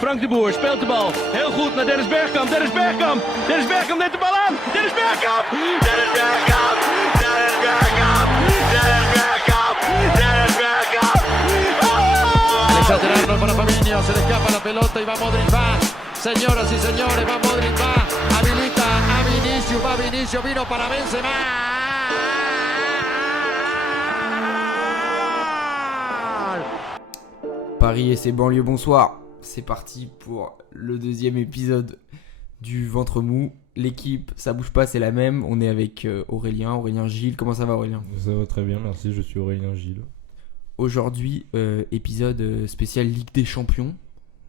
Frank de Boer speelt de bal. Heel goed naar Dennis Bergkamp. Dennis Bergkamp. Dennis Bergkamp neemt de bal aan. Dennis Bergkamp. Dennis Bergkamp. Dennis Bergkamp. Dennis Bergkamp. Dennis Bergkamp. Alexander Arnold para Fabinho. Se le escapa la pelota y va Modric. Va. Señoras y señores, va Modric. Va. Habilita a Vinicius. Va Vinicius. Vino para Benzema. Paris et ses banlieues, bonsoir. C'est parti pour le deuxième épisode du Ventre Mou. L'équipe, ça bouge pas, c'est la même. On est avec Aurélien Gilles. Comment ça va, Aurélien ? Ça va très bien, merci. Je suis Aurélien Gilles. Aujourd'hui, épisode spécial Ligue des Champions.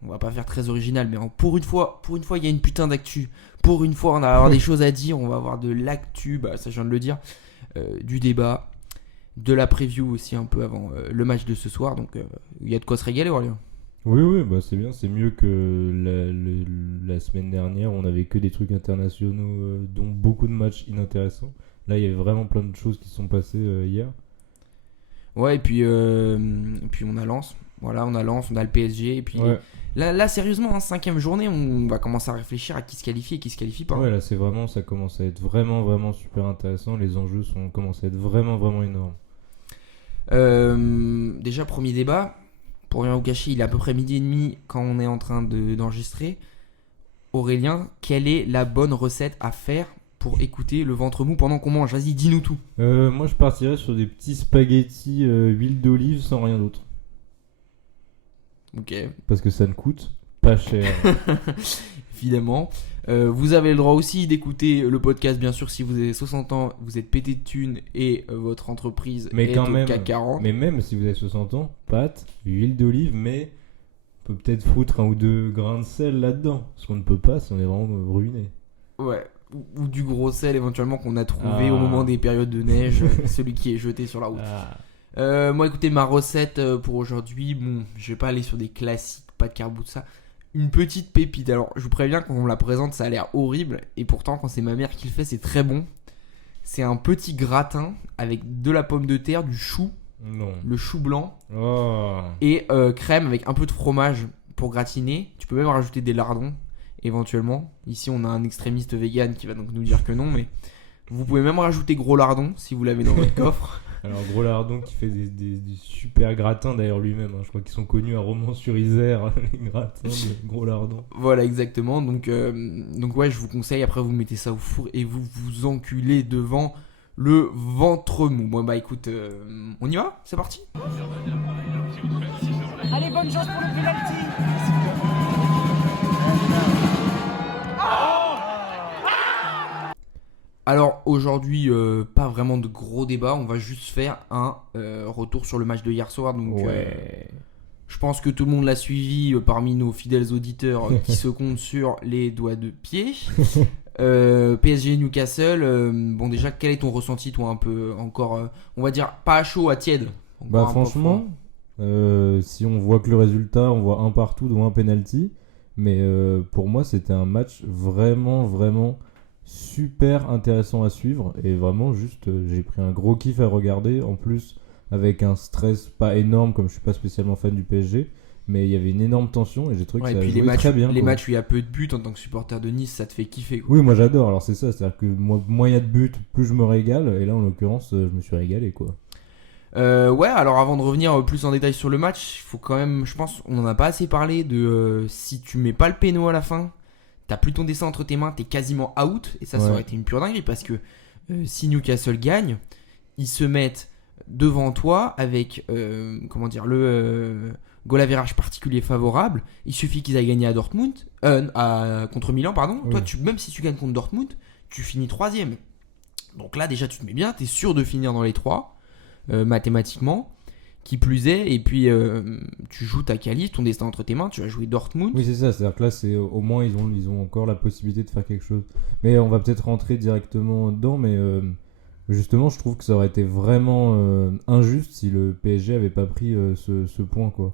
On va pas faire très original, mais pour une fois, il y a une putain d'actu. Pour une fois, on va avoir des choses à dire. On va avoir de l'actu, ça je viens de le dire, du débat, de la preview aussi un peu avant le match de ce soir. Donc, il y a de quoi se régaler, Aurélien. Oui, c'est bien. C'est mieux que la semaine dernière. On avait que des trucs internationaux, dont beaucoup de matchs inintéressants. Là, il y avait vraiment plein de choses qui se sont passées hier. Ouais, et puis on a Lens. Voilà, on a Lens, on a le PSG. Et puis là sérieusement, 5ème journée, on va commencer à réfléchir à qui se qualifie et qui se qualifie pas. Ouais, là, ça commence à être vraiment super intéressant. Les enjeux commencent à être vraiment énormes. Déjà, premier débat. Pour rien vous cacher, il est à peu près 12h30 quand on est en train d'enregistrer. Aurélien, quelle est la bonne recette à faire pour écouter le ventre mou pendant qu'on mange ? Vas-y, dis-nous tout. Moi, je partirais sur des petits spaghettis huile d'olive sans rien d'autre. Ok. Parce que ça ne coûte pas cher. Évidemment. Vous avez le droit aussi d'écouter le podcast, bien sûr, si vous avez 60 ans, vous êtes pété de thunes et votre entreprise est au CAC 40. Mais même si vous avez 60 ans, pâtes, huile d'olive, mais on peut peut-être foutre 1 ou 2 grains de sel là-dedans. Ce qu'on ne peut pas si on est vraiment ruiné. Ouais, ou du gros sel éventuellement qu'on a trouvé au moment des périodes de neige, celui qui est jeté sur la route. Moi, écoutez, ma recette pour aujourd'hui, je vais pas aller sur des classiques, pas de carbo, tout ça. Une petite pépite. Alors, je vous préviens, quand on me la présente, ça a l'air horrible. Et pourtant, quand c'est ma mère qui le fait, c'est très bon. C'est un petit gratin avec de la pomme de terre, du chou, le chou blanc, et crème avec un peu de fromage pour gratiner. Tu peux même rajouter des lardons, éventuellement. Ici, on a un extrémiste vegan qui va donc nous dire que non, mais vous pouvez même rajouter gros lardons si vous l'avez dans votre coffre. Alors, Gros Lardon qui fait des super gratins d'ailleurs lui-même. Je crois qu'ils sont connus à Romans-sur-Isère, les gratins de Gros Lardon. Voilà, exactement. Donc ouais, je vous conseille. Après, vous mettez ça au four et vous vous enculez devant le ventre mou. Bon, écoute, on y va ? C'est parti ? Allez, bonne chance pour le penalty. Alors aujourd'hui, pas vraiment de gros débat, on va juste faire un retour sur le match de hier soir. Donc, je pense que tout le monde l'a suivi parmi nos fidèles auditeurs qui se comptent sur les doigts de pied. PSG Newcastle, déjà, quel est ton ressenti, toi, un peu encore, on va dire, pas à chaud, à tiède ? Franchement, si on voit que le résultat, on voit un partout, dont un penalty. Mais pour moi, c'était un match vraiment super intéressant à suivre et vraiment juste j'ai pris un gros kiff à regarder, en plus avec un stress pas énorme comme je suis pas spécialement fan du PSG, mais il y avait une énorme tension et j'ai trouvé que ça jouait très bien. Les matchs où il y a peu de buts en tant que supporter de Nice, ça te fait kiffer, quoi. Oui, moi j'adore, alors c'est ça, c'est-à-dire que moins il y a de buts, plus je me régale, et là en l'occurrence je me suis régalé, quoi. Alors avant de revenir plus en détail sur le match, il faut quand même, je pense, on en a pas assez parlé de si tu mets pas le péno à la fin, t'as plus ton dessin entre tes mains, t'es quasiment out. Et ça aurait été une pure dinguerie parce que si Newcastle gagne, ils se mettent devant toi avec le goal average particulier favorable. Il suffit qu'ils aient gagné à Dortmund, contre Milan, pardon. Toi, même si tu gagnes contre Dortmund, tu finis 3ème. Donc là, déjà, tu te mets bien, t'es sûr de finir dans les 3 mathématiquement. Qui plus est, et puis tu joues ta qualif, ton destin entre tes mains, tu vas jouer Dortmund. Oui, c'est ça, c'est-à-dire que là, au moins ils ont encore la possibilité de faire quelque chose. Mais on va peut-être rentrer directement dedans, mais justement, je trouve que ça aurait été vraiment injuste si le PSG avait pas pris ce point, quoi,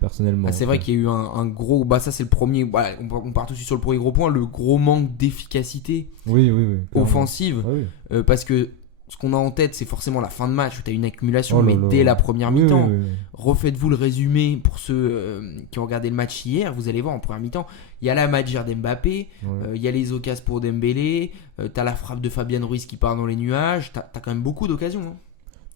personnellement. C'est vrai qu'il y a eu un gros. Ça, c'est le premier. On part tout de suite sur le premier gros point, le gros manque d'efficacité oui, offensive. Ah, oui. Parce que ce qu'on a en tête, c'est forcément la fin de match où tu as une accumulation, Oh là mais là. dès la première Oui, mi-temps. oui, oui. Refaites-vous le résumé pour ceux qui ont regardé le match hier. Vous allez voir en première mi-temps, il y a la Madjer d'Mbappé, Ouais. il y a les occasions pour Dembélé, t'as la frappe de Fabian Ruiz qui part dans les nuages. T'as quand même beaucoup d'occasions. Hein.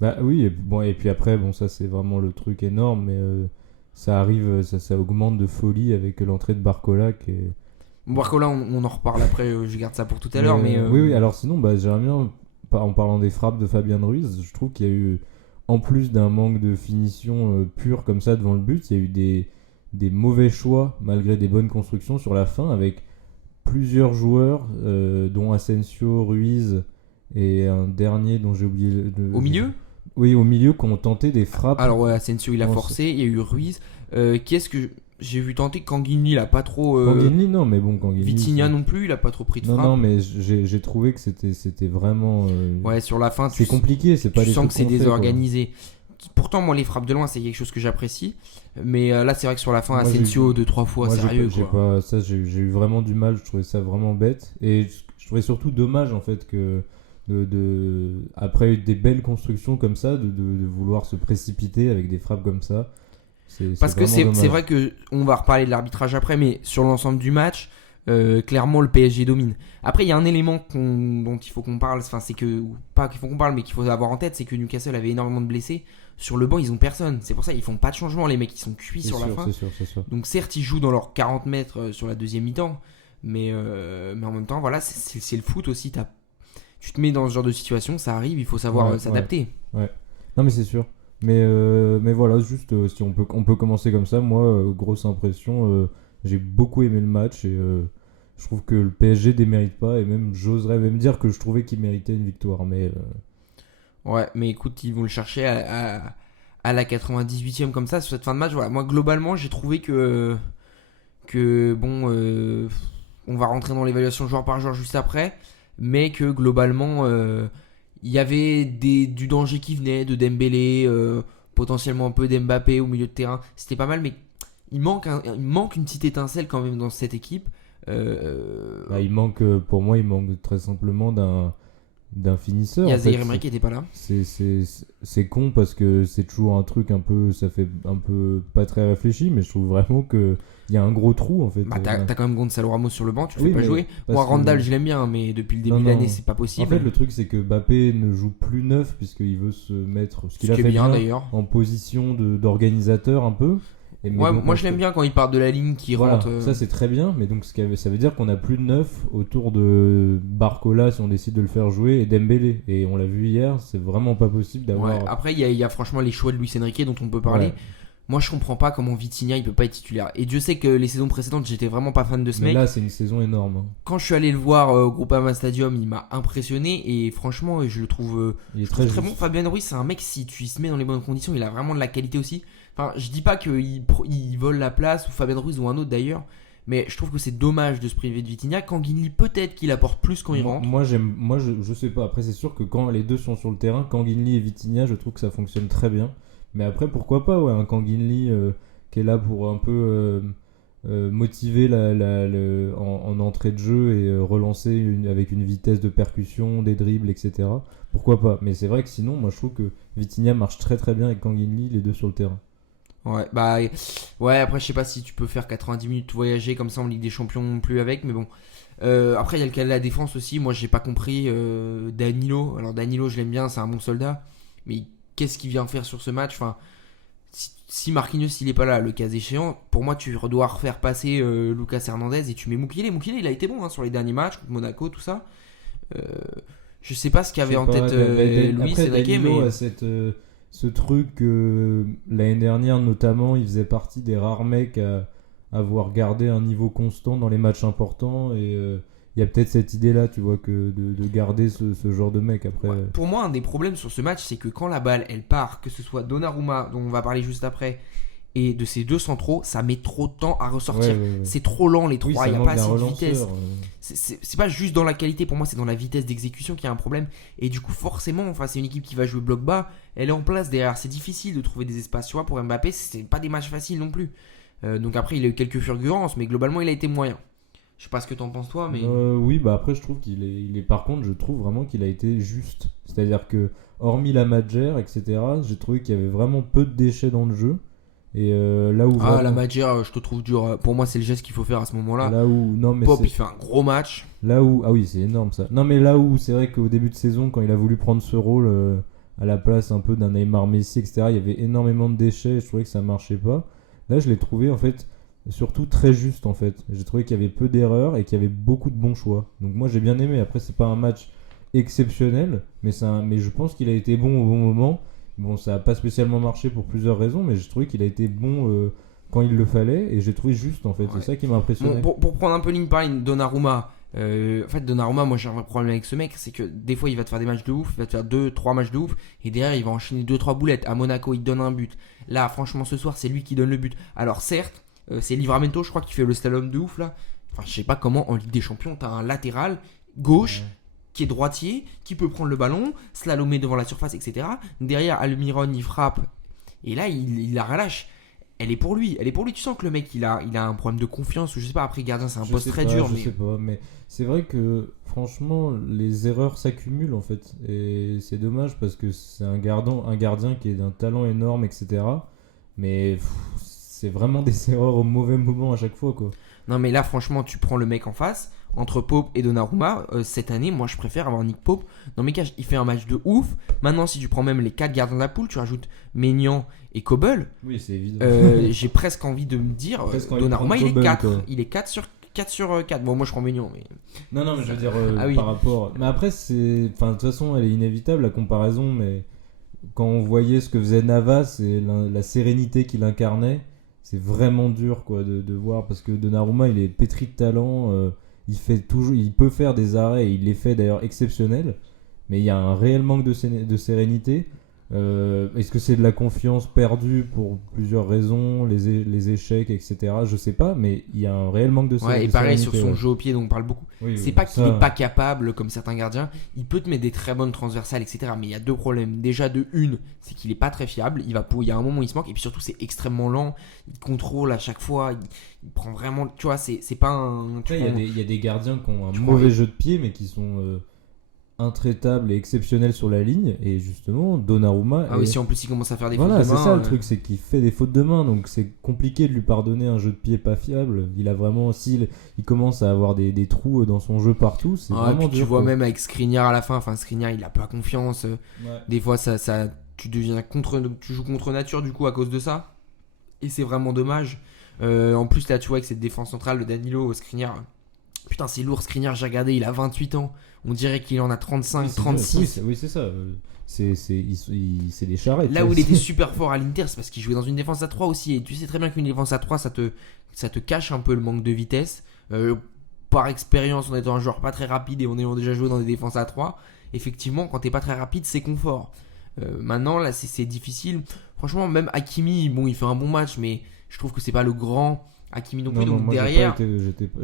Bah oui, et puis après, bon, ça c'est vraiment le truc énorme, mais ça arrive, ça augmente de folie avec l'entrée de Barcola qui est. Bon, Barcola, on en reparle après. Je garde ça pour tout à l'heure, mais Oui, oui, alors sinon, bah, j'aimerais bien, en parlant des frappes de Fabian Ruiz, je trouve qu'il y a eu, en plus d'un manque de finition pure comme ça devant le but, il y a eu des mauvais choix malgré des bonnes constructions sur la fin avec plusieurs joueurs, dont Asensio, Ruiz et un dernier dont j'ai oublié. au milieu. Oui, au milieu, qui ont tenté des frappes. Alors ouais, Asensio il a Non, forcé, il y a eu Ruiz. Qui est-ce que j'ai vu tenter? Kanguinli, il a pas trop. Kanguinli, non, mais bon, Kanguinli. Vitinha non plus, il a pas trop pris de Non, frappe. non, mais j'ai trouvé que c'était vraiment. Ouais, sur la fin, c'est compliqué, c'est pas tu les sens trucs que c'est qu'on fait, quoi. désorganisé. Pourtant, moi, les frappes de loin, c'est quelque chose que j'apprécie. Mais là, c'est vrai que sur la fin, Moi, Asensio, 2-3 fois, Moi, sérieux, j'ai quoi. pas, ça, j'ai eu vraiment du mal, je trouvais ça vraiment bête. Et je trouvais surtout dommage, en fait, que après des belles constructions comme ça, de vouloir se précipiter avec des frappes comme ça. Parce que vraiment c'est dommage. vrai que on va reparler de l'arbitrage après, mais sur l'ensemble du match, clairement, le PSG domine. Après, il y a un élément dont il faut qu'on parle, enfin, c'est que, pas qu'il faut qu'on parle, mais qu'il faut avoir en tête, c'est que Newcastle avait énormément de blessés. Sur le banc, ils ont personne. C'est pour ça qu'ils font pas de changement, les mecs, ils sont cuits C'est sur la sûr, fin. c'est sûr. Donc certes, ils jouent dans leurs 40 mètres sur la deuxième mi-temps, mais en même temps, voilà, c'est le foot aussi. Tu te mets dans ce genre de situation, ça arrive, il faut savoir Ouais, s'adapter. Non, mais c'est sûr. Mais voilà, juste si on peut commencer comme ça. Moi, grosse impression, j'ai beaucoup aimé le match et je trouve que le PSG démérite pas, et même j'oserais même dire que je trouvais qu'il méritait une victoire. Mais Ouais, mais écoute, ils vont le chercher à la 98e comme ça sur cette fin de match. Voilà, moi globalement, j'ai trouvé que bon, on va rentrer dans l'évaluation joueur par joueur juste après, mais que globalement, il y avait du danger qui venait de Dembélé, potentiellement un peu d'Mbappé au milieu de terrain. C'était pas mal, mais il manque une petite étincelle quand même dans cette équipe. pour moi, il manque très simplement d'un finisseur. Il y a en fait. Zaïre Emery qui était pas là. C'est con parce que c'est toujours un truc un peu, ça fait un peu pas très réfléchi, mais je trouve vraiment que il y a un gros trou en fait. Bah, t'as quand même Gonzalo Ramos sur le banc, tu le Oui, fais pas mais jouer. parce Moi, que- Randall, je l'aime bien, mais depuis le début Non, de l'année, non. c'est pas possible. En fait, le truc c'est que Mbappé ne joue plus neuf puisqu'il veut se mettre, ce qu'il Ce a qui est fait bien bien, d'ailleurs. en position d'organisateur un peu. Mais Ouais, donc, moi je l'aime bien quand il part de la ligne, qui Voilà, rentre. ça c'est très bien, mais donc ça veut dire qu'on a plus de neuf autour de Barcola si on décide de le faire jouer et Dembélé. Et on l'a vu hier, c'est vraiment pas possible d'avoir. Ouais, après, il y a franchement les choix de Luis Enrique dont on peut parler. Ouais. Moi, je comprends pas comment Vitinha il peut pas être titulaire. Et Dieu sait que les saisons précédentes, j'étais vraiment pas fan de ce Mais mec. là, c'est une saison énorme. Hein. Quand je suis allé le voir au Groupama Stadium, il m'a impressionné et franchement, je le trouve Il est très très bon. juste. Fabien Ruiz, c'est un mec, si tu y se mets dans les bonnes conditions, il a vraiment de la qualité aussi. Enfin, je dis pas qu'il vole la place, ou Fabien Ruiz ou un autre d'ailleurs, mais je trouve que c'est dommage de se priver de Vitinha. Kanguinli, peut-être qu'il apporte plus quand il rentre. Moi, je sais pas. Après, c'est sûr que quand les deux sont sur le terrain, Kanguinli et Vitinha, je trouve que ça fonctionne très bien. Mais après, pourquoi pas, ouais, un Kanguinli qui est là pour un peu motiver en entrée de jeu et relancer avec une vitesse de percussion, des dribbles, etc. Pourquoi pas. Mais c'est vrai que sinon, moi, je trouve que Vitinha marche très très bien avec Kanguinli, les deux sur le terrain. Ouais, bah ouais, après je sais pas si tu peux faire 90 minutes voyager comme ça en Ligue des Champions non plus avec, mais bon. Après il y a le cas de la défense aussi. Moi j'ai pas compris Danilo. Alors Danilo, je l'aime bien, c'est un bon soldat, mais qu'est-ce qu'il vient faire sur ce match? Enfin, si Marquinhos il est pas là, le cas échéant, pour moi tu dois refaire passer Lucas Hernandez et tu mets Mukiele. Mukiele il a été bon sur les derniers matchs contre Monaco, tout ça. Je sais pas ce qu'avait en tête Luis Après, Enrique, Danilo mais a ce truc l'année dernière notamment, il faisait partie des rares mecs à avoir gardé un niveau constant dans les matchs importants, et il y a peut-être cette idée là, tu vois, que de garder ce genre de mec après. ouais, pour moi, un des problèmes sur ce match, c'est que quand la balle elle part, que ce soit Donnarumma, dont on va parler juste après, et de ces deux centraux, ça met trop de temps à ressortir. Ouais. C'est trop lent les Oui, trois, ça il n'y a manque pas d'un assez de relanceur, vitesse. C'est pas juste dans la qualité, pour moi, c'est dans la vitesse d'exécution qu'il y a un problème. Et du coup, forcément, enfin, c'est une équipe qui va jouer bloc bas, elle est en place derrière. C'est difficile de trouver des espaces, tu vois, pour Mbappé, c'est pas des matchs faciles non plus. Donc après, il a eu quelques fulgurances, mais globalement, il a été moyen. Je sais pas ce que t'en penses toi, mais Oui, bah après je trouve par contre je trouve vraiment qu'il a été juste. C'est-à-dire que hormis la Madjer, etc., j'ai trouvé qu'il y avait vraiment peu de déchets dans le jeu. Et là où la vraiment- Madjer, je te trouve dur. Pour moi, c'est le geste qu'il faut faire à ce moment-là. là où non mais Pop, c'est- il fait un gros match. là où ah oui c'est énorme ça. Non mais là où c'est vrai qu'au début de saison quand il a voulu prendre ce rôle à la place un peu d'un Neymar Messi, etc., il y avait énormément de déchets. Et je trouvais que ça marchait pas. Là je l'ai trouvé en fait surtout très juste en fait. J'ai trouvé qu'il y avait peu d'erreurs et qu'il y avait beaucoup de bons choix. Donc moi j'ai bien aimé. Après c'est pas un match exceptionnel, mais mais je pense qu'il a été bon au bon moment. Bon, ça a pas spécialement marché pour plusieurs raisons, mais j'ai trouvé qu'il a été bon quand il le fallait et j'ai trouvé juste en fait. Ouais. C'est ça qui m'a impressionné. Bon, pour prendre un peu ligne par ligne, Donnarumma. En fait, Donnarumma, moi j'ai un vrai problème avec ce mec, c'est que des fois il va te faire des matchs de ouf, il va te faire 2-3 matchs de ouf, et derrière il va enchaîner 2-3 boulettes. À Monaco, il donne un but. Là, franchement, ce soir, c'est lui qui donne le but. Alors, certes, c'est Livramento, je crois, qui fait le slalom de ouf là. Enfin, je sais pas comment en Ligue des Champions, t'as un latéral gauche qui est droitier, qui peut prendre le ballon, slalomer devant la surface, etc. Derrière, Almiron, il frappe, et là, il la relâche. Elle est pour lui, tu sens que le mec il a un problème de confiance, ou je sais pas, après gardien c'est un Je poste sais très pas, dur, je mais sais pas, mais c'est vrai que franchement les erreurs s'accumulent en fait et c'est dommage parce que c'est un gardien qui est d'un talent énorme, etc. Mais c'est vraiment des erreurs au mauvais moment à chaque fois quoi. non mais là franchement tu prends le mec en face, entre Pope et Donnarumma, cette année moi je préfère avoir Nick Pope, dans mes cas il fait un match de ouf, maintenant si tu prends même les 4 gardiens de la poule, tu rajoutes Maignan et Kobel, Oui c'est évident. j'ai presque envie de me dire, Presque envie de Donnarumma prendre il est Kobel, 4, quoi. il est 4 sur 4, bon moi je prends Maignan mais... Non, mais je veux dire, Ah oui. par rapport. Mais après, c'est. Enfin, de toute façon, elle est inévitable la comparaison, mais quand on voyait ce que faisait Navas et la sérénité qu'il incarnait, c'est vraiment dur, quoi, de voir. Parce que Donnarumma, il est pétri de talent, il peut faire des arrêts, et il les fait d'ailleurs exceptionnels, mais il y a un réel manque de sérénité. Est-ce que c'est de la confiance perdue pour plusieurs raisons, les échecs, etc. Je sais pas, mais il y a un réel manque de Ouais, et pareil sur sérénité. son jeu au pied, donc on parle beaucoup. Oui, C'est oui, pas qu'il ça- est pas capable comme certains gardiens, il peut te mettre des très bonnes transversales, etc. Mais il y a deux problèmes. Déjà, de une, c'est qu'il est pas très fiable. Il y a un moment où il se manque, et puis surtout, c'est extrêmement lent. Il contrôle à chaque fois. Il prend vraiment. Tu vois, c'est pas un. Après, il y a des gardiens qui ont un tu mauvais prends- jeu de pied, mais qui sont intraitables et exceptionnels sur la ligne. Et justement, Donnarumma. Ah oui, si en plus il commence à faire des Voilà, fautes de c'est main, ça le truc, c'est qu'il fait des fautes de main, donc c'est compliqué de lui pardonner un jeu de pied pas fiable. Il a vraiment, s'il il commence à avoir des trous dans son jeu partout, c'est Ouais, vraiment puis dur. tu vois quoi. même avec Skriniar à la fin. Enfin, Skriniar, il a pas confiance. Ouais. Des fois, tu joues contre nature du coup à cause de ça. Et c'est vraiment dommage. En plus, là, tu vois, avec cette défense centrale de Danilo, Skriniar. Putain, c'est lourd. Skriniar, j'ai regardé, il a 28 ans. On dirait qu'il en a 35, Oui, c'est 36. dur. Oui, c'est ça. C'est des charrettes. Là où il était super fort à l'Inter, c'est parce qu'il jouait dans une défense à 3 aussi. Et tu sais très bien qu'une défense à 3, ça te cache un peu le manque de vitesse. Par expérience, en étant un joueur pas très rapide et en ayant déjà joué dans des défenses à 3, effectivement, quand t'es pas très rapide, c'est confort. Maintenant, là, c'est difficile. Franchement, même Hakimi, bon, il fait un bon match, mais je trouve que c'est pas le grand Hakimi non plus. Donc moi, derrière, j'ai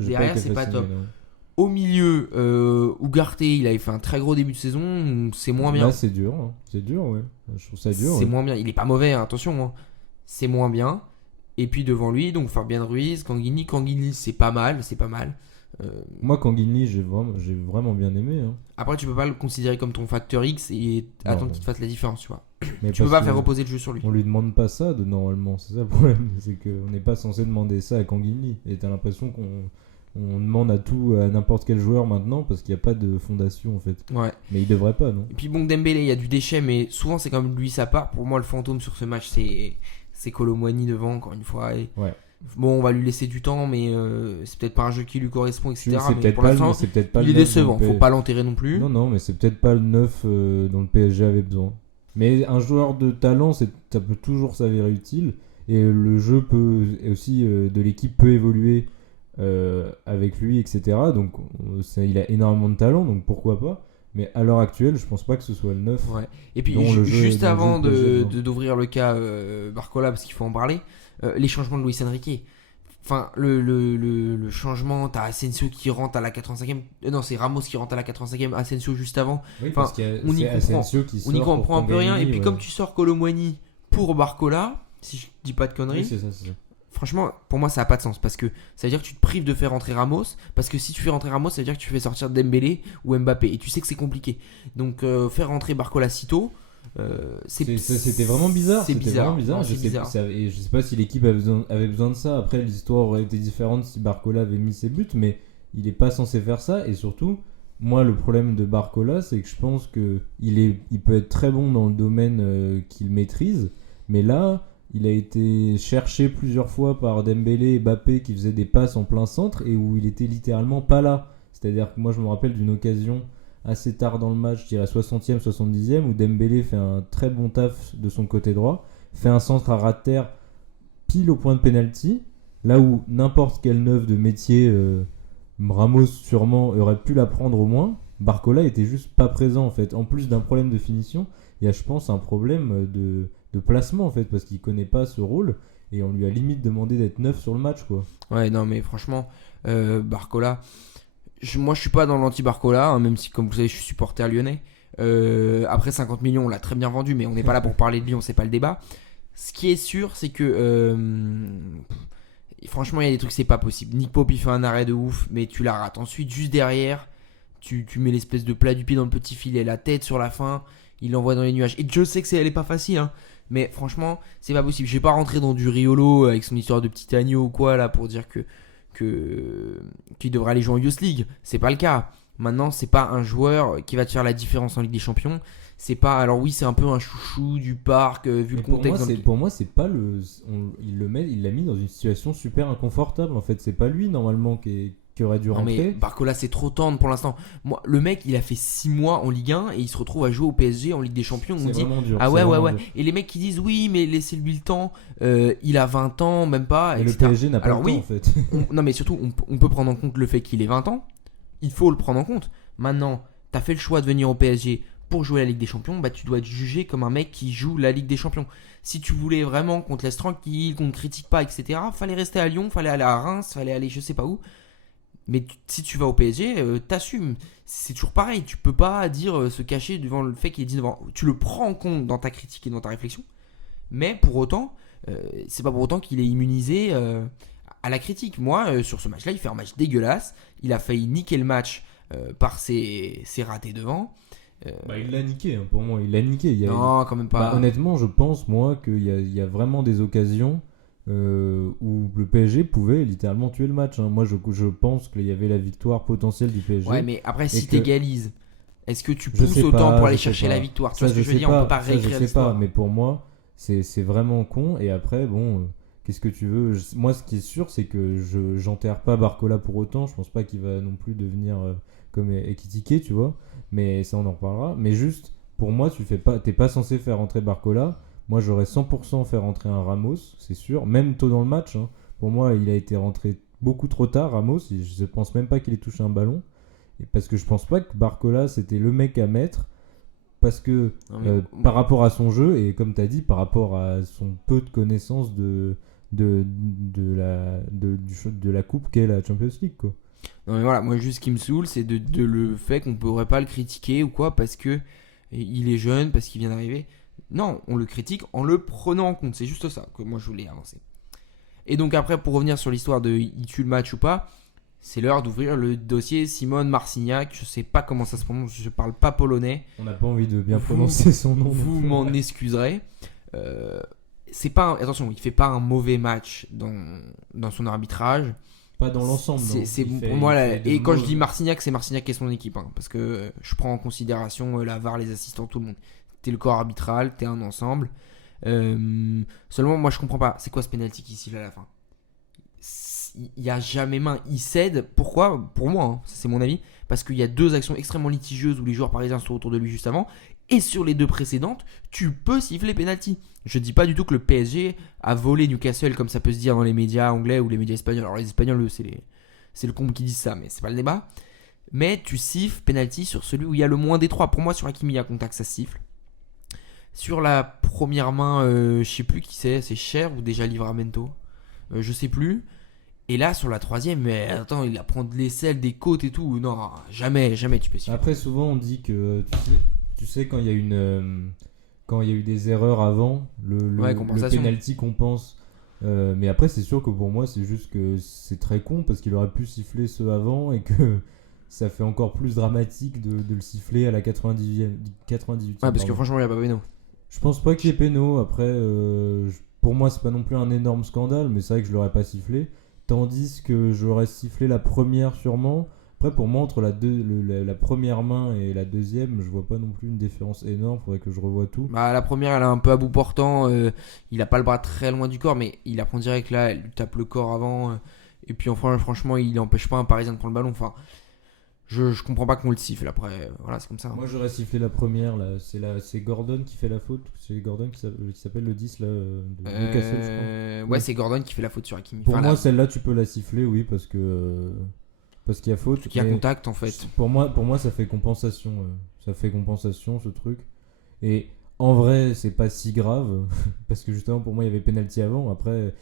derrière, été c'est pas fasciné, top. non. au milieu, Ugarte, il avait fait un très gros début de saison. C'est moins bien. Là, c'est dur. Hein. C'est dur, ouais. Je trouve ça dur. C'est ouais. moins bien. Il est pas mauvais, hein, attention. Hein. C'est moins bien. Et puis devant lui, donc Fabien Ruiz, Kanguini, c'est pas mal. Moi, Kanguini, j'ai vraiment bien aimé. Hein. Après, tu peux pas le considérer comme ton facteur X et attendre qu'il te fasse la différence, tu vois. Mais Tu peux parce pas faire que reposer le jeu sur lui. On lui demande pas ça normalement, c'est ça le problème. C'est qu'on n'est pas censé demander ça à Kanguini. Et t'as l'impression qu'on demande à n'importe quel joueur maintenant parce qu'il n'y a pas de fondation en fait. Ouais. Mais il devrait pas, non? Et puis bon, Dembélé, il y a du déchet, mais souvent c'est comme lui sa part. Pour moi, le fantôme sur ce match, c'est Kolo Muani devant, encore une fois. Et Ouais. bon, on va lui laisser du temps, mais c'est peut-être pas un jeu qui lui correspond, etc. C'est Mais peut-être pour pas, l'instant, c'est peut-être pas il le est neuf décevant. dont le Faut P- pas l'enterrer non plus. Non, mais c'est peut-être pas le neuf dont le PSG avait besoin. Mais un joueur de talent, ça peut toujours s'avérer utile. Et le jeu peut et aussi de l'équipe peut évoluer avec lui, etc. Donc il a énormément de talent, donc pourquoi pas. Mais à l'heure actuelle, je pense pas que ce soit le neuf. Ouais. Et puis Dont le jeu- juste dont le avant jeu peut jouer, d'ouvrir le cas Barcola, parce qu'il faut en parler, les changements de Luis Enrique. Enfin, le changement, t'as Asensio qui rentre à la 85e. Non, c'est Ramos qui rentre à la 85e, Asensio juste avant. Oui, Enfin, parce qu'il y a- on y c'est comprend- Asensio qui On n'y sort pour comprend un peu rien. Et Kanganini, puis ouais. comme tu sors Kolo Muani pour Barcola, si je dis pas de conneries, Oui, c'est ça. franchement, pour moi, ça n'a pas de sens. Parce que ça veut dire que tu te prives de faire rentrer Ramos. Parce que si tu fais rentrer Ramos, ça veut dire que tu fais sortir Dembélé ou Mbappé. Et tu sais que c'est compliqué. Donc, faire rentrer Barcola si tôt, c'était vraiment bizarre. C'est bizarre. Vraiment bizarre. Non, c'est bizarre. Et je sais pas si l'équipe avait besoin de ça. Après, l'histoire aurait été différente si Barcola avait mis ses buts. Mais il est pas censé faire ça. Et surtout, moi, le problème de Barcola, c'est que je pense qu'il peut être très bon dans le domaine qu'il maîtrise. Mais là, il a été cherché plusieurs fois par Dembélé et Mbappé qui faisaient des passes en plein centre et où il était littéralement pas là. C'est-à-dire que moi, je me rappelle d'une occasion assez tard dans le match, je dirais 60e, 70e, où Dembélé fait un très bon taf de son côté droit, fait un centre à ras de terre pile au point de penalty, là où n'importe quel neuf de métier, Ramos sûrement aurait pu la prendre au moins. Barcola était juste pas présent en fait. En plus d'un problème de finition, il y a je pense un problème de placement en fait, parce qu'il connaît pas ce rôle et on lui a limite demandé d'être neuf sur le match quoi. Ouais, non, mais franchement, Barcola, moi je suis pas dans l'anti-Barcola, hein, même si, comme vous savez, je suis supporter lyonnais. Après 50 millions, on l'a très bien vendu, mais on n'est pas là pour parler de Lyon, c'est pas le débat. Ce qui est sûr, c'est que franchement, il y a des trucs, c'est pas possible. Nick Pope, il fait un arrêt de ouf, mais tu la rates. Ensuite, juste derrière, tu mets l'espèce de plat du pied dans le petit filet, la tête sur la fin, il l'envoie dans les nuages. Et je sais que elle est pas facile, hein. Mais franchement, c'est pas possible. Je vais pas rentrer dans du Riolo avec son histoire de petit agneau ou quoi là pour dire qu'il devrait aller jouer en Youth League. C'est pas le cas. Maintenant, c'est pas un joueur qui va te faire la différence en Ligue des Champions. C'est pas. Alors oui, c'est un peu un chouchou du parc vu le contexte. Pour moi, c'est pas il l'a mis dans une situation super inconfortable. En fait, c'est pas lui normalement qui aurait dû rentrer. Mais Barcola, c'est trop tendre pour l'instant. Moi, le mec, il a fait 6 mois en Ligue 1 et il se retrouve à jouer au PSG en Ligue des Champions. On dit dur, ah ouais. Et les mecs qui disent oui, mais laissez-lui le temps. Il a 20 ans, même pas. Et etc. le PSG n'a pas le temps en fait. Non, mais surtout, on peut prendre en compte le fait qu'il ait 20 ans. Il faut le prendre en compte. Maintenant, t'as fait le choix de venir au PSG pour jouer la Ligue des Champions. Bah, tu dois être jugé comme un mec qui joue la Ligue des Champions. Si tu voulais vraiment qu'on te laisse tranquille, qu'on ne critique pas, etc., fallait rester à Lyon, fallait aller à Reims, fallait aller je sais pas où. Mais si tu vas au PSG, t'assumes. C'est toujours pareil. Tu peux pas dire se cacher devant le fait qu'il est 19 ans. Tu le prends en compte dans ta critique et dans ta réflexion. Mais pour autant, c'est pas pour autant qu'il est immunisé à la critique. Moi, sur ce match-là, il fait un match dégueulasse. Il a failli niquer le match par ses ratés devant. Il l'a niqué, hein, pour moi. Il l'a niqué. Non, quand même pas. Honnêtement, je pense, moi, qu'il y a vraiment des occasions où le PSG pouvait littéralement tuer le match. Hein. Moi, je pense qu'il y avait la victoire potentielle du PSG. Ouais, mais après, si t'égalises, est-ce que tu pousses autant pour aller chercher la victoire? Tu vois ce que je veux dire? On peut pas réécrire l'histoire. Mais pour moi, c'est vraiment con. Et après, bon, qu'est-ce que tu veux? Moi, ce qui est sûr, c'est que j'enterre pas Barcola pour autant. Je pense pas qu'il va non plus devenir comme Ekitike, tu vois. Mais ça, on en reparlera. Mais juste, pour moi, t'es pas censé faire rentrer Barcola. Moi, j'aurais 100% fait rentrer un Ramos, c'est sûr. Même tôt dans le match, hein. Pour moi, il a été rentré beaucoup trop tard, Ramos. Et je ne pense même pas qu'il ait touché un ballon. Et parce que je pense pas que Barcola, c'était le mec à mettre. Parce que par rapport à son jeu, et comme tu as dit, par rapport à son peu de connaissance de la coupe qu'est la Champions League, quoi. Non mais voilà, moi juste ce qui me saoule, c'est de le fait qu'on ne pourrait pas le critiquer ou quoi, parce que il est jeune, parce qu'il vient d'arriver. Non, on le critique en le prenant en compte. C'est juste ça que moi je voulais avancer. Et donc après, pour revenir sur l'histoire de il tue le match ou pas, c'est l'heure d'ouvrir le dossier Simone Marcignac. Je sais pas comment ça se prononce, je parle pas polonais. On n'a pas envie de bien prononcer son nom. Vous m'en excuserez. C'est pas attention, il fait pas un mauvais match dans son arbitrage. Pas dans l'ensemble. C'est pour moi et quand je dis Marcignac, c'est Marcignac et son équipe, hein, parce que je prends en considération la VAR, les assistants, tout le monde. T'es le corps arbitral, t'es un ensemble. Seulement, moi je comprends pas. C'est quoi ce penalty qui siffle à la fin? Il y a jamais main. Il cède. Pourquoi? Pour moi, hein, ça c'est mon avis. Parce qu'il y a deux actions extrêmement litigieuses où les joueurs parisiens sont autour de lui juste avant. Et sur les deux précédentes, tu peux siffler penalty. Je dis pas du tout que le PSG a volé Newcastle comme ça peut se dire dans les médias anglais ou les médias espagnols. Alors les Espagnols, c'est le comble qui disent ça, mais c'est pas le débat. Mais tu siffles penalty sur celui où il y a le moins des trois. Pour moi, sur Hakimi, il y a contact, ça siffle. Sur la première main, je sais plus qui c'est Cher ou déjà Livramento, je sais plus. Et là sur la troisième, mais attends, il va prendre l'aisselle des côtes et tout. Non, jamais tu peux siffler. Après souvent on dit que tu sais quand il y a eu des erreurs avant, le penalty qu'on pense Mais après, c'est sûr que pour moi, c'est juste que c'est très con parce qu'il aurait pu siffler ceux avant et que ça fait encore plus dramatique de le siffler à la 98e. Ouais, parce que franchement, il n'y a pas péno. Je pense pas qu'il y ait péno. Après, pour moi, c'est pas non plus un énorme scandale, mais c'est vrai que je l'aurais pas sifflé. Tandis que j'aurais sifflé la première sûrement. Après, pour moi, entre la première main et la deuxième, je vois pas non plus une différence énorme. Faudrait que je revoie tout. Bah, la première, elle est un peu à bout portant. Il a pas le bras très loin du corps, mais il apprend direct là. Elle lui tape le corps avant. Et puis, enfin, franchement, il n'empêche pas un Parisien de prendre le ballon. Enfin, je comprends pas qu'on le siffle. Après, voilà, c'est comme ça. Hein. Moi, j'aurais sifflé la première. Là. C'est Gordon qui fait la faute. C'est Gordon qui s'appelle le 10 là, de Newcastle, je crois. Ouais, c'est Gordon qui fait la faute sur Hakimi. Pour Enfin, moi, là, celle-là, tu peux la siffler, oui, parce qu'il y a faute. qu'il y a mais contact en fait. Pour moi, ça fait compensation. Ça fait compensation, ce truc. Et en vrai, c'est pas si grave. Parce que justement, pour moi, il y avait penalty avant. Après,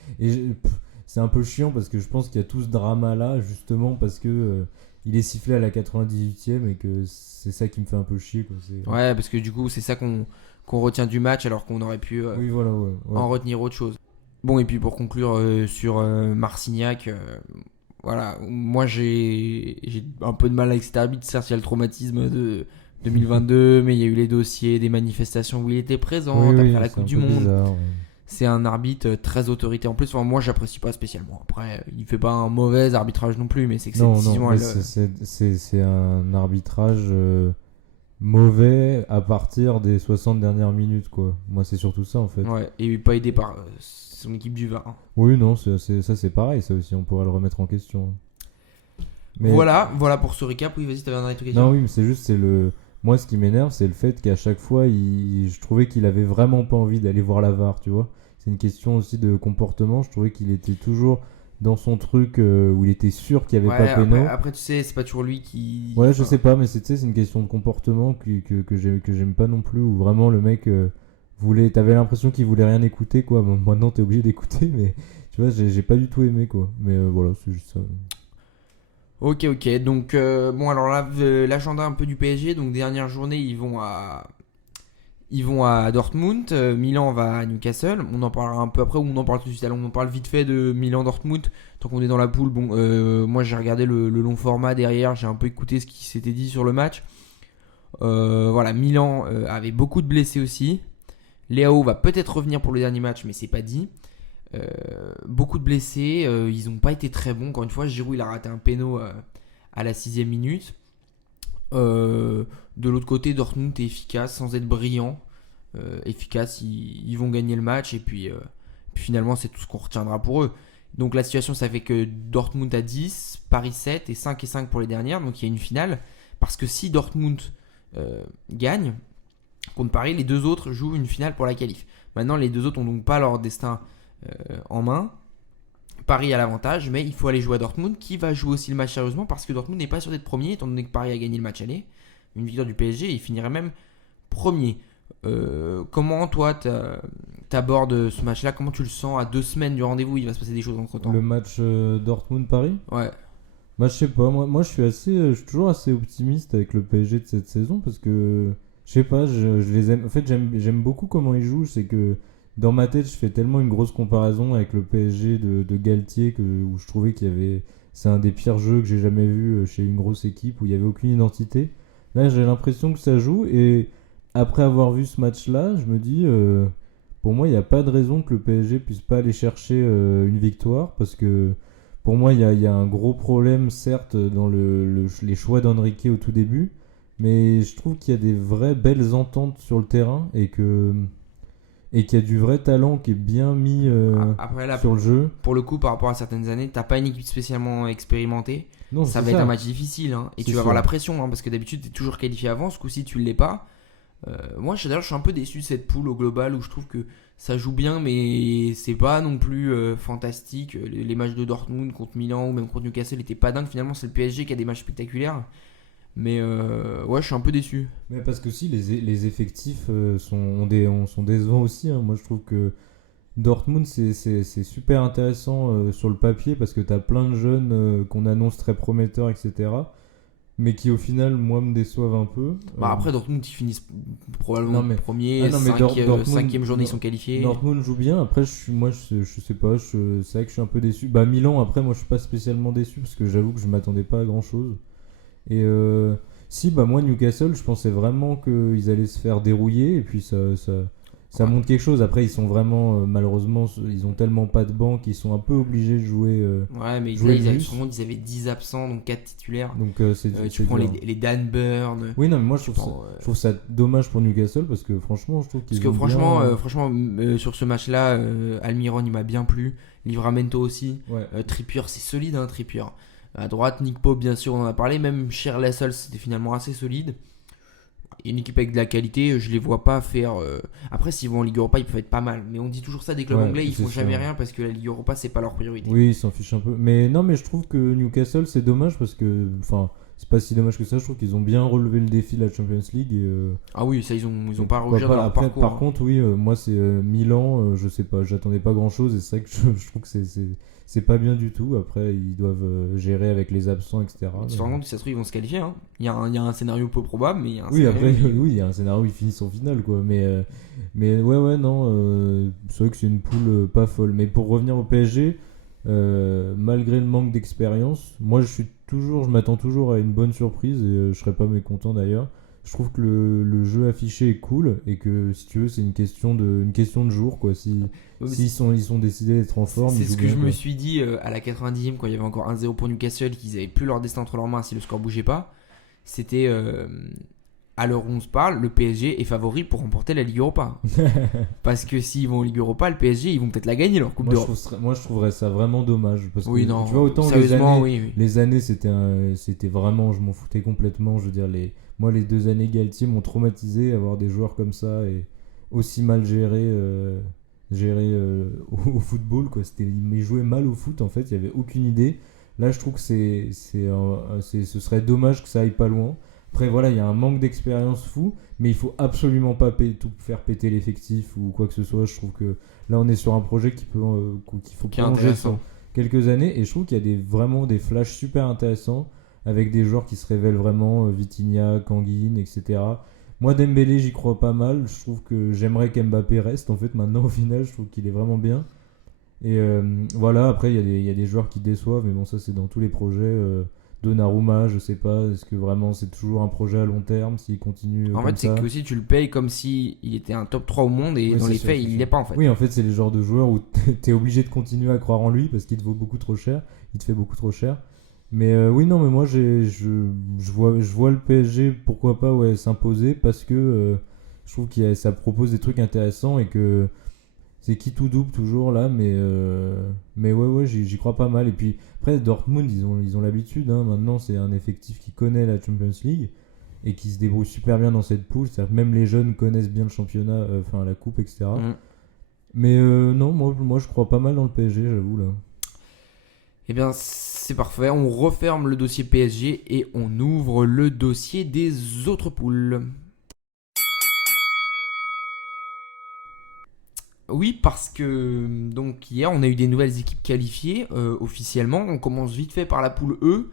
c'est un peu chiant parce que je pense qu'il y a tout ce drama-là, justement, parce que il est sifflé à la 98e et que c'est ça qui me fait un peu chier. Quoi. Ouais, parce que du coup, c'est ça qu'on retient du match alors qu'on aurait pu Oui, voilà, ouais. en retenir autre chose. Bon, et puis pour conclure sur Marcignac, voilà, moi j'ai un peu de mal avec cet arbitre. Certes, il y a le traumatisme de 2022, mais il y a eu les dossiers, des manifestations où il était présent après la c'est Coupe un du peu Monde. bizarre, ouais. C'est un arbitre très autoritaire. En plus, enfin, moi j'apprécie pas spécialement. Après, il fait pas un mauvais arbitrage non plus, mais c'est que cette décision, mais elle. c'est un arbitrage mauvais à partir des 60 dernières minutes, quoi. Moi, c'est surtout ça, en fait. Ouais, et pas aidé par son équipe du VAR. Oui, non, ça c'est pareil, ça aussi, on pourrait le remettre en question. Mais... Voilà pour ce récap. Oui, vas-y, t'avais un dernier truc à dire. Non, oui, mais c'est juste, moi, ce qui m'énerve, c'est le fait qu'à chaque fois, je trouvais qu'il avait vraiment pas envie d'aller voir la VAR, tu vois. C'est une question aussi de comportement. Je trouvais qu'il était toujours dans son truc où il était sûr qu'il n'y avait pas péno. Après, tu sais, c'est pas toujours lui qui. Ouais, je sais pas, mais c'est une question de comportement que j'aime pas non plus. Où vraiment le mec t'avais l'impression qu'il voulait rien écouter, quoi. Bon, maintenant, t'es obligé d'écouter, mais tu vois, j'ai pas du tout aimé, quoi. Mais voilà, c'est juste ça. Ok. Donc, bon, alors là, l'agenda un peu du PSG. Donc, dernière journée, ils vont à Dortmund. Milan va à Newcastle. On en parlera un peu après ou on en parle tout de suite. Alors, on en parle vite fait de Milan-Dortmund. Tant qu'on est dans la poule, bon, moi j'ai regardé le long format derrière. J'ai un peu écouté ce qui s'était dit sur le match. Voilà, Milan avait beaucoup de blessés aussi. Léao va peut-être revenir pour le dernier match, mais c'est pas dit. Beaucoup de blessés. Ils n'ont pas été très bons. Encore une fois, Giroud il a raté un péno à la 6e minute. De l'autre côté, Dortmund est efficace sans être brillant. Efficace, ils vont gagner le match et puis finalement c'est tout ce qu'on retiendra pour eux. Donc la situation, ça fait que Dortmund a 10, Paris 7 et 5 et 5 pour les dernières. Donc il y a une finale. Parce que si Dortmund gagne contre Paris, les deux autres jouent une finale pour la qualif. Maintenant, les deux autres n'ont donc pas leur destin en main. Paris a l'avantage, mais il faut aller jouer à Dortmund qui va jouer aussi le match sérieusement parce que Dortmund n'est pas sûr d'être premier étant donné que Paris a gagné le match aller. Une victoire du PSG et il finirait même premier. Comment toi t'abordes ce match-là? Comment tu le sens à 2 semaines du rendez-vous? Il va se passer des choses entre temps. Le match Dortmund-Paris? Ouais. Bah, je sais pas, moi je suis toujours assez optimiste avec le PSG de cette saison parce que je sais pas, je les aime. En fait, j'aime beaucoup comment ils jouent. C'est que dans ma tête, je fais tellement une grosse comparaison avec le PSG de Galtier où je trouvais c'est un des pires jeux que j'ai jamais vu chez une grosse équipe où il y avait aucune identité. Là, j'ai l'impression que ça joue et après avoir vu ce match-là, je me dis, pour moi, il n'y a pas de raison que le PSG puisse pas aller chercher une victoire parce que pour moi, il y a un gros problème, certes, dans les choix d'Enrique au tout début, mais je trouve qu'il y a des vraies belles ententes sur le terrain et qu'il y a du vrai talent qui est bien mis Après, là, sur le jeu. pour le coup, par rapport à certaines années, t'as pas une équipe spécialement expérimentée. Non, Ça c'est va être un match difficile hein, et C'est tu vas avoir sûr. la pression hein, parce que d'habitude tu es toujours qualifié avant, ce coup-ci tu ne l'es pas. Moi d'ailleurs je suis un peu déçu de cette poule au global où je trouve que ça joue bien mais c'est pas non plus fantastique. Les matchs de Dortmund contre Milan ou même contre Newcastle étaient pas dingues. Finalement c'est le PSG qui a des matchs spectaculaires. Mais ouais je suis un peu déçu. Mais parce que si les effectifs sont décevants aussi. Hein. Moi je trouve que Dortmund c'est super intéressant sur le papier parce que tu as plein de jeunes qu'on annonce très prometteurs, etc. mais qui au final, moi, me déçoivent un peu. Après, Dortmund, ils finissent probablement Non, mais- premier, Ah non, mais Dortmund- cinquième journée, ils sont qualifiés. Dortmund joue bien. Après, je sais pas. C'est vrai que je suis un peu déçu. Bah, Milan, après, moi, je suis pas spécialement déçu parce que j'avoue que je m'attendais pas à grand chose. Et si, bah, moi, Newcastle, je pensais vraiment qu'ils allaient se faire dérouiller. Et puis, ça montre quelque chose. Après, ils sont vraiment, malheureusement, ils ont tellement pas de banc qu'ils sont un peu obligés de jouer. Ouais, mais jouer là, plus. ils avaient 10 absents, donc 4 titulaires. Donc, c'est Tu prends dur. les Dan Burn. Oui, non, mais moi, je tu trouve, prends, je trouve ça dommage pour Newcastle parce que franchement, je trouve qu'ils Parce que ont franchement, bien, sur ce match-là, Almiron, il m'a bien plu. Livramento aussi. ouais. Trippier, c'est solide, hein, Trippier. À droite, Nick Pope, bien sûr, on en a parlé. Même Shirley Sols, c'était finalement assez solide. Et une équipe avec de la qualité, je les vois pas faire. Après, s'ils vont en Ligue Europa, ils peuvent être pas mal. Mais on dit toujours ça des clubs Ouais, anglais, ils c'est font jamais sûr. rien parce que la Ligue Europa, c'est pas leur priorité. Oui, ils s'en fichent un peu. Mais non, mais je trouve que Newcastle, c'est dommage parce que, enfin, c'est pas si dommage que ça. Je trouve qu'ils ont bien relevé le défi de la Champions League. Et, Ah oui, ça, ils ont pas à pourquoi rougir pas. dans leur Après, parcours. par hein. contre, oui, moi, c'est Milan. Je sais pas, j'attendais pas grand chose. Et c'est vrai que je trouve que c'est pas bien du tout. Après, ils doivent gérer avec les absents, etc. Tu te rends compte, si ça se trouve, ils vont se qualifier. Hein. Il y a un scénario peu probable, mais il y a un Oui, scénario après, qui- oui, il y a un scénario où ils finissent en finale, quoi. Mais ouais, non. C'est vrai que c'est une poule pas folle. Mais pour revenir au PSG, malgré le manque d'expérience, moi, je m'attends toujours à une bonne surprise et je serais pas mécontent d'ailleurs. Je trouve que le jeu affiché est cool et que si tu veux, c'est une question de jour, quoi. Ouais, mais S'ils sont décidés d'être en forme, c'est ils ce jouent que bien, je me quoi. suis dit à la 90e quand il y avait encore 1-0 pour Newcastle, qu'ils avaient plus leur destin entre leurs mains si le score bougeait pas. C'était à l'heure où on se parle, le PSG est favori pour remporter la Ligue Europa. Parce que s'ils vont en Ligue Europa, le PSG, ils vont peut-être la gagner leur Coupe d'Europe. Moi, je trouverais ça vraiment dommage parce Oui, que non. tu vois, autant Sérieusement, oui. les années, c'était vraiment, je m'en foutais complètement. Je veux dire, moi, les 2 années Galtier m'ont traumatisé. Avoir des joueurs comme ça et aussi mal gérés au football, quoi. Ils jouaient mal au foot, en fait. Il n'y avait aucune idée. Là, je trouve que ce serait dommage que ça aille pas loin. Après, voilà, il y a un manque d'expérience fou, mais il faut absolument pas tout faire péter l'effectif ou quoi que ce soit. Je trouve que là, on est sur un projet qu'il faut Qui est prolonger intéressant. sur quelques années. Et je trouve qu'il y a vraiment des flashs super intéressants avec des joueurs qui se révèlent vraiment, Vitinha, Kangin, etc. Moi, Dembélé, j'y crois pas mal. Je trouve que j'aimerais qu'Mbappé reste. En fait, maintenant, au final, je trouve qu'il est vraiment bien. Et voilà, après, il y a des joueurs qui déçoivent, mais bon, ça, c'est dans tous les projets. Donnarumma, je sais pas, est-ce que vraiment c'est toujours un projet à long terme s'il continue En comme fait, c'est ça. que aussi tu le payes comme si il était un top 3 au monde et Oui, dans c'est les sûr, faits, c'est il sûr. l'est pas en fait. Oui, en fait, c'est les genres de joueurs où t'es obligé de continuer à croire en lui parce qu'il te vaut beaucoup trop cher, il te fait beaucoup trop cher. Mais oui, non, mais moi, je vois le PSG, pourquoi pas, ouais, s'imposer parce que je trouve que ça propose des trucs intéressants et que c'est qui tout double toujours là, mais ouais, j'y crois pas mal. Et puis après, Dortmund, ils ont l'habitude, hein, maintenant, c'est un effectif qui connaît la Champions League et qui se débrouille super bien dans cette poule. C'est-à-dire que même les jeunes connaissent bien le championnat, enfin la coupe, etc. Mm. Mais non, moi je crois pas mal dans le PSG, j'avoue là. Eh bien, c'est parfait. On referme le dossier PSG et on ouvre le dossier des autres poules. Oui, parce que donc hier, on a eu des nouvelles équipes qualifiées officiellement. On commence vite fait par la poule E,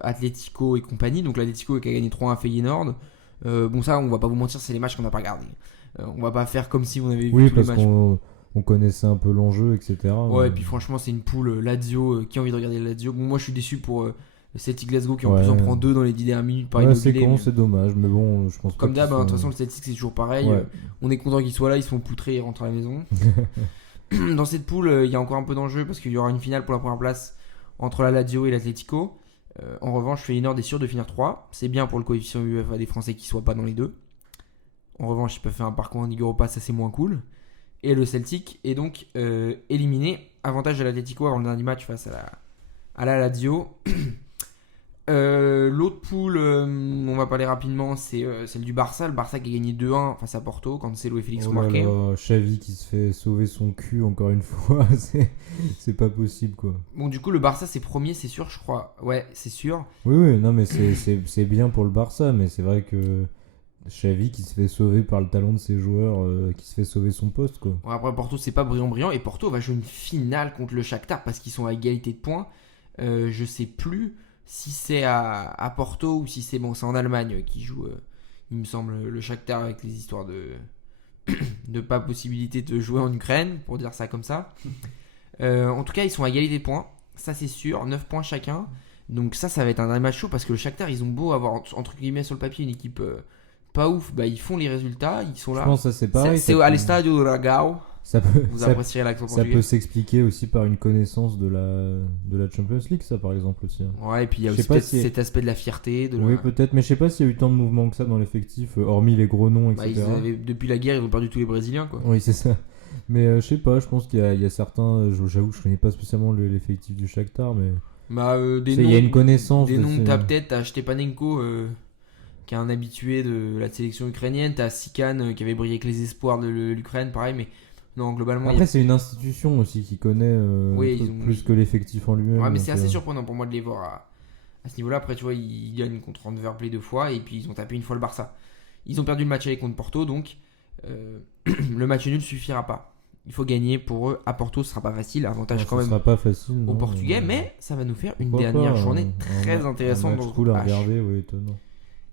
Atlético et compagnie. Donc l'Atlético qui a gagné 3-1 à Feyenoord. Bon, ça, on va pas vous mentir, c'est les matchs qu'on n'a pas regardés. On va pas faire comme si on avait vu Oui, tous les parce matchs. qu'on connaissait un peu l'enjeu, etc. Ouais, mais- et puis franchement, c'est une poule Lazio. Qui a envie de regarder Lazio? Bon, moi, je suis déçu pour Celtic Glasgow qui en Ouais. plus en prend 2 dans les 10 dernières minutes par Ouais, c'est immobilier. con, mais- c'est dommage, mais bon, je pense pas Comme qu'ils d'hab, hein, de toute sont- façon, le Celtic c'est toujours pareil. Ouais. On est content qu'ils soient là, ils se font poutrer et rentrent à la maison. Dans cette poule, il y a encore un peu d'enjeu parce qu'il y aura une finale pour la première place entre la Lazio et l'Atlético. En revanche, Feyenoord est sûr de finir 3. C'est bien pour le coefficient UEFA des Français qui ne soient pas dans les deux. En revanche, ils peuvent faire un parcours en Ligue Europa, ça c'est moins cool. Et le Celtic est donc éliminé. Avantage de l'Atlético avant le dernier match face à la Lazio. L'autre poule, on va parler rapidement, c'est celle du Barça. Le Barça qui a gagné 2-1 face à Porto, Cancelo et Félix ont Oh là marqué. là, Xavi qui se fait sauver son cul encore une fois, c'est pas possible quoi. Bon, du coup, le Barça c'est premier, c'est sûr, je crois. Ouais, c'est sûr. Oui, non mais c'est bien pour le Barça, mais c'est vrai que Xavi qui se fait sauver par le talent de ses joueurs, qui se fait sauver son poste quoi. Bon, après, Porto c'est pas brillant. Et Porto va jouer une finale contre le Shakhtar parce qu'ils sont à égalité de points. Je sais plus si c'est à Porto ou si c'est en Allemagne qui joue, il me semble, le Shakhtar avec les histoires de pas possibilité de jouer en Ukraine, pour dire ça comme ça. En tout cas, ils sont à égalité de points, ça c'est sûr, 9 points chacun. Donc ça va être un match chaud parce que le Shakhtar, ils ont beau avoir entre guillemets sur le papier une équipe pas ouf, ils font les résultats, ils sont là. Je pense que ça c'est pareil. C'est à l'Estadio do Dragão. Vous apprécierez l'accent ça portugais. peut s'expliquer aussi par une connaissance de la Champions League, ça par exemple aussi. Ouais, et puis il y a Je sais aussi pas peut-être si- cet aspect de la fierté. Oui, peut-être, mais je sais pas s'il y a eu tant de mouvements que ça dans l'effectif, hormis les gros noms, etc. Depuis la guerre, ils ont perdu tous les Brésiliens, quoi. Oui, c'est ça. Mais je sais pas, je pense qu'il y a certains. J'avoue que je connais pas spécialement l'effectif du Shakhtar, mais. Il y a une connaissance. Des de noms ces- que t'as peut-être, t'as Stepanenko, qui est un habitué de la sélection ukrainienne, t'as Sikan, qui avait brillé avec les espoirs de l'Ukraine, pareil, mais non, globalement. Après, c'est une institution aussi qui connaît Oui, plus, ils ont- plus que l'effectif en lui-même. Ouais, mais donc, c'est assez surprenant pour moi de les voir à ce niveau-là. Après, tu vois, ils gagnent contre Antwerp Play 2 fois et puis ils ont tapé une fois le Barça. Ils ont perdu le match aller contre Porto, donc le match nul suffira pas. Il faut gagner pour eux. À Porto, ce sera pas facile. Avantage ça quand même sera pas facile, aux non, Portugais, mais ça va nous faire une pourquoi dernière pas, journée un très intéressante un dans match ce cool groupe à H. regarder, oui, étonnant.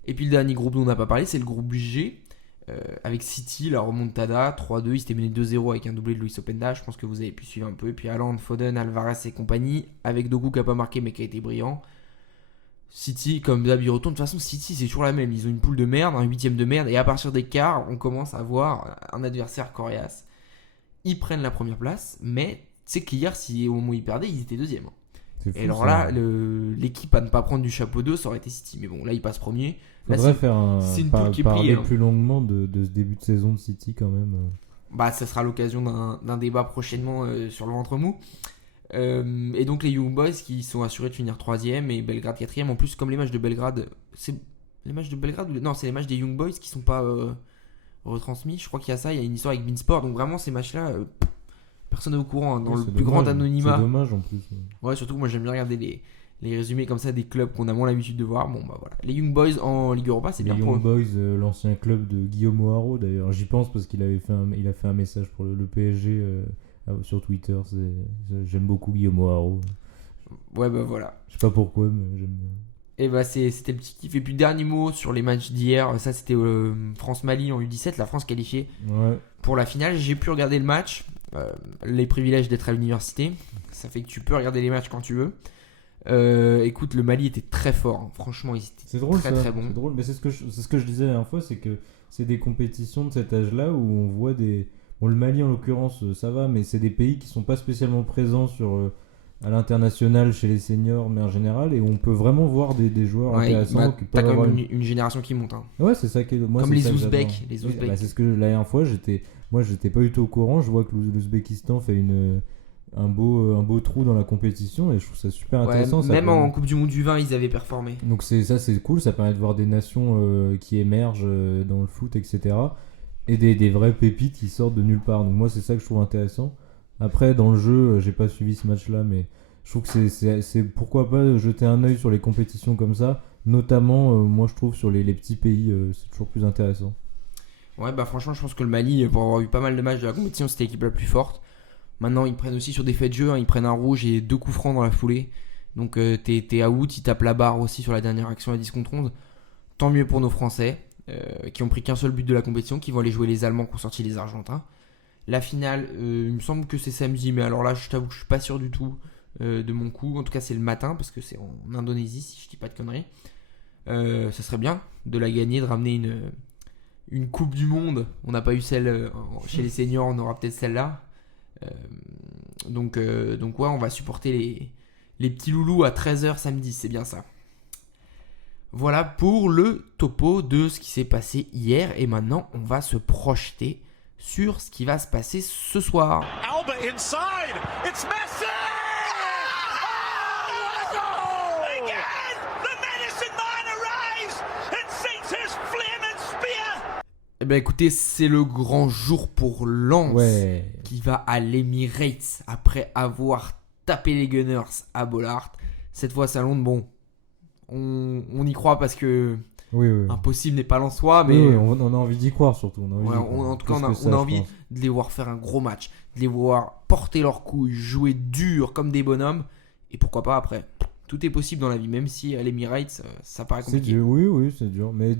Et puis le dernier groupe dont on n'a pas parlé, c'est le groupe G. Avec City, la remontada, 3-2, ils s'étaient menés 2-0 avec un doublé de Luis Openda, je pense que vous avez pu suivre un peu. Et puis Haaland, Foden, Alvarez et compagnie, avec Doku qui n'a pas marqué mais qui a été brillant. City, comme d'hab, il retourne. De toute façon, City, c'est toujours la même. Ils ont une poule de merde, un huitième de merde, et à partir des quarts, on commence à voir un adversaire coriace. Ils prennent la première place, mais tu sais qu'hier, si au moment où ils perdaient, ils étaient deuxième. C'est fou, Et alors ça. là, l'équipe à ne pas prendre du chapeau 2, ça aurait été City. Mais bon, là, ils passent premier. Là, Faudrait faire c'est une tour qui est prise, parler hein. plus longuement de ce début de saison de City quand même. Ça sera l'occasion d'un débat prochainement sur le ventre mou. Et donc les Young Boys qui sont assurés de finir 3ème et Belgrade 4ème. En plus, comme les matchs de Belgrade, c'est les matchs de Belgrade non, c'est les matchs des Young Boys qui sont pas retransmis. Je crois qu'il y a ça, il y a une histoire avec Beansport. Donc vraiment, ces matchs-là, personne n'est au courant, hein, dans Ouais, le c'est plus dommage. grand anonymat. C'est dommage en plus. Ouais, surtout que moi j'aime bien regarder les résumés comme ça des clubs qu'on a moins l'habitude de voir. Bon, voilà. Les Young Boys en Ligue Europa, c'est Les bien pour Young eux. Boys, l'ancien club de Guillaume O'Haraud d'ailleurs. J'y pense parce qu'il a fait un message pour le PSG sur Twitter. J'aime beaucoup Guillaume O'Haraud. Ouais, voilà. Je sais pas pourquoi, mais j'aime bien. Et c'était le petit kiff. Et puis dernier mot sur les matchs d'hier, ça c'était France-Mali en U17, la France qualifiée Ouais. pour la finale. J'ai pu regarder le match, les privilèges d'être à l'université, ça fait que tu peux regarder les matchs quand tu veux. Écoute, le Mali était très fort, hein. Franchement ils étaient C'est drôle, très ça. très bons. C'est drôle, mais c'est ce que je disais la dernière fois, c'est que c'est des compétitions de cet âge-là où on voit des. Bon, le Mali en l'occurrence, ça va, mais c'est des pays qui sont pas spécialement présents à l'international chez les seniors, mais en général, et où on peut vraiment voir des joueurs Ouais, intéressants qui t'as peuvent quand avoir même une génération qui monte, hein. Ouais, c'est ça qui est. Moi, Comme c'est les ça que Ouzbeks, j'adore. les Oui, Ouzbeks. c'est ce que la dernière fois, j'étais pas du tout au courant. Je vois que l'Ouzbékistan fait un beau trou dans la compétition et je trouve ça super Ouais, intéressant. Ça même permet- en Coupe du Monde du vin, ils avaient performé. Donc c'est cool, ça permet de voir des nations qui émergent dans le foot, etc. Et des vraies pépites qui sortent de nulle part. Donc moi, c'est ça que je trouve intéressant. Après, dans le jeu, j'ai pas suivi ce match-là, mais je trouve que c'est pourquoi pas jeter un œil sur les compétitions comme ça. Notamment, moi, je trouve sur les petits pays, c'est toujours plus intéressant. Ouais, franchement, je pense que le Mali, pour avoir eu pas mal de matchs de la compétition, c'était l'équipe la plus forte. Maintenant, ils prennent aussi sur des faits de jeu, hein, ils prennent un rouge et 2 coups francs dans la foulée. Donc, t'es out, ils tapent la barre aussi sur la dernière action à 10 contre 11. Tant mieux pour nos Français, qui ont pris qu'un seul but de la compétition, qui vont aller jouer les Allemands qui ont sorti les Argentins. La finale, il me semble que c'est samedi, mais alors là, je t'avoue que je suis pas sûr du tout de mon coup. En tout cas, c'est le matin, parce que c'est en Indonésie, si je dis pas de conneries. Ça serait bien de la gagner, de ramener une Coupe du Monde. On n'a pas eu celle chez les seniors, on aura peut-être celle-là. Donc ouais, on va supporter les petits loulous à 13h samedi, c'est bien ça. Voilà pour le topo de ce qui s'est passé hier. Et maintenant, on va se projeter sur ce qui va se passer ce soir. Alba inside. It's Messi! Oh, again! The medicine man arrives and sinks his flaming spear! Eh ben écoutez, c'est le grand jour pour Lens Ouais. qui va à l'Emirates après avoir tapé les Gunners à Bollaert. Cette fois, c'est à Londres. Bon, on y croit parce que Oui. impossible n'est pas lensois, mais Oui, on a envie d'y croire surtout. On a envie ouais, d'y croire. en tout cas, Plus on que a ça, je envie pense. de les voir faire un gros match, de les voir porter leurs couilles, jouer dur comme des bonhommes, et pourquoi pas après tout est possible dans la vie, même si à l'Emirates, ça paraît C'est compliqué. dur, oui, c'est dur, mais